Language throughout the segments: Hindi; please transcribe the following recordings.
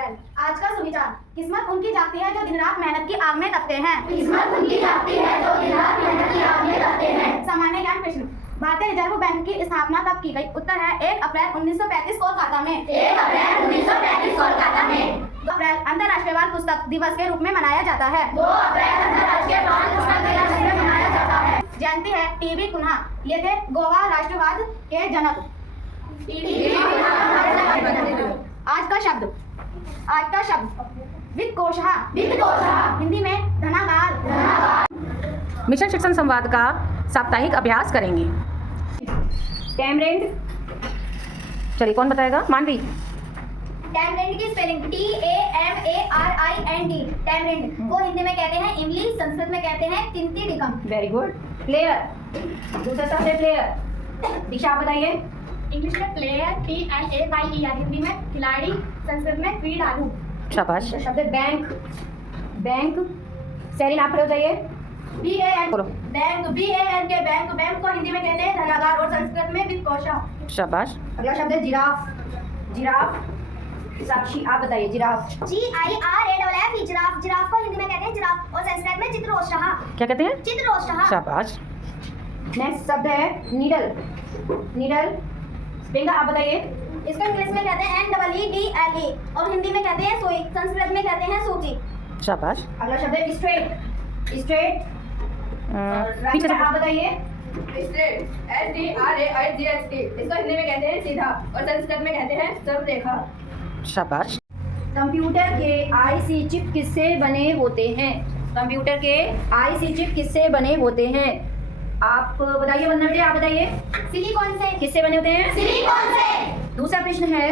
अप्रैल। आज का सुविचार, किस्मत उनकी जागती है जो दिन रात मेहनत की आग में तपते हैं। किस्मत उनकी जागती है जो दिन रात मेहनत की आग में तपते हैं। सामान्य ज्ञान प्रश्न, भारतीय रिजर्व बैंक की स्थापना कब की गई? उत्तर है 1 अप्रैल 1935 कोलकाता में। 1 अप्रैल 1935 कोलकाता में। 2 अप्रैल अंतर्राष्ट्रीय बाल पुस्तक दिवस के रूप में मनाया जाता है। 2 अप्रैल अंतर्राष्ट्रीय बाल पुस्तक दिवस में मनाया जाता है। जयंती है टीबी कुन्हा, ये थे गोवा राष्ट्रवाद के जनक। आज का शब्द वित्तकोषः। हिंदी में धनागार। मिशन शिक्षण संवाद का साप्ताहिक अभ्यास करेंगे। टैमरिंड, चलिए कौन बताएगा? मानवी। टैमरिंड की स्पेलिंग TAMARIND। टैमरिंड को हिंदी में कहते हैं इमली, संस्कृत में कहते हैं तिंतिडिकम। Very good. प्लेयर, दूसरा शब्द है प्लेयर। दीक्षा आप बताइए। इंग्लिश में प्लेयर PLAYER, हिंदी में खिलाड़ी, संस्कृत में क्रीडालु। शाबाश। शब्द है बैंक। बैंक, सेरिन आप खड़े हो जाइए। BAN बोलो। बैंक, BAN के बैंक। बैंक को हिंदी में कहते हैं धनागार और संस्कृत में वित्तकोष। शाबाश। अगला शब्द है जिराफ। जिराफ, साक्षी आप बताइए। जिराफ। GIRAFF, giraffe. जिराफ को हिंदी में कहते हैं जिराफ और संस्कृत में चित्ररोष्टः। क्या कहते हैं? चित्ररोष्टः। शाबाश। नेक्स्ट शब्द है नीडल। नीडल, प्रियंका आप बताइए। इसको इंग्लिश में कहते हैं NEEDLE और हिंदी में कहते हैं सुई, संस्कृत में कहते हैं सूची। शाबाश। अगला शब्द है स्ट्रेट। स्ट्रेट, पीछे से आप बताइए। स्ट्रेट, STRAIGHT, इसको हिंदी में कहते हैं सीधा और संस्कृत में कहते हैं सर्वरेखा। शाबाश। कंप्यूटर के IC चिप किससे बने होते हैं? कंप्यूटर के IC चिप किससे बने होते हैं? आप बताइए। वंदना बेटे आप बताइए। सिलिकॉन से। किससे बने होते हैं? सिलिकॉन से। दूसरा प्रश्न है,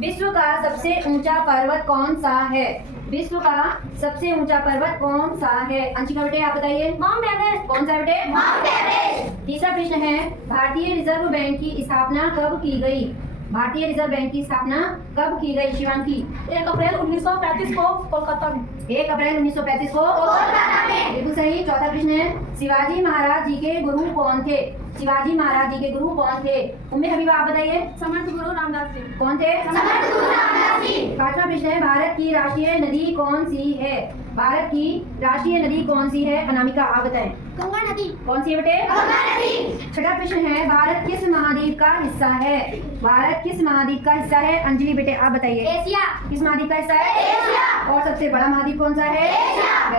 विश्व का सबसे ऊंचा पर्वत कौन सा है? विश्व का सबसे ऊंचा पर्वत कौन सा है? अंशिका बेटे आप बताइए। Mount Everest. कौन सा बेटे? Mount Everest. तीसरा प्रश्न है, भारतीय रिजर्व बैंक की स्थापना कब की गई? भारतीय रिजर्व बैंक की स्थापना कब की गई? शिवांगी। 1 अप्रैल 1935 को कोलकाता में। 1 अप्रैल 1935 को कोलकाता में। बिल्कुल सही। चौथा प्रश्न है, शिवाजी महाराज जी के गुरु कौन थे? शिवाजी महाराज जी के गुरु कौन थे? उम्मे हबीबा आप बताइए। समर्थ गुरु रामदास जी। कौन थे? समर्थ गुरु रामदास जी। पांचवा प्रश्न है, भारत की राष्ट्रीय नदी कौन सी है? भारत की राष्ट्रीय नदी कौन सी है? अनामिका आप बताएं। गंगा नदी। कौन सी है बेटे? गंगा नदी। छठा प्रश्न है, भारत किस महाद्वीप का हिस्सा है? भारत किस महाद्वीप का हिस्सा है? अंजलि बेटे आप बताइए। एशिया। किस महाद्वीप का हिस्सा है? एशिया। और सबसे बड़ा महाद्वीप कौन सा है? एशिया।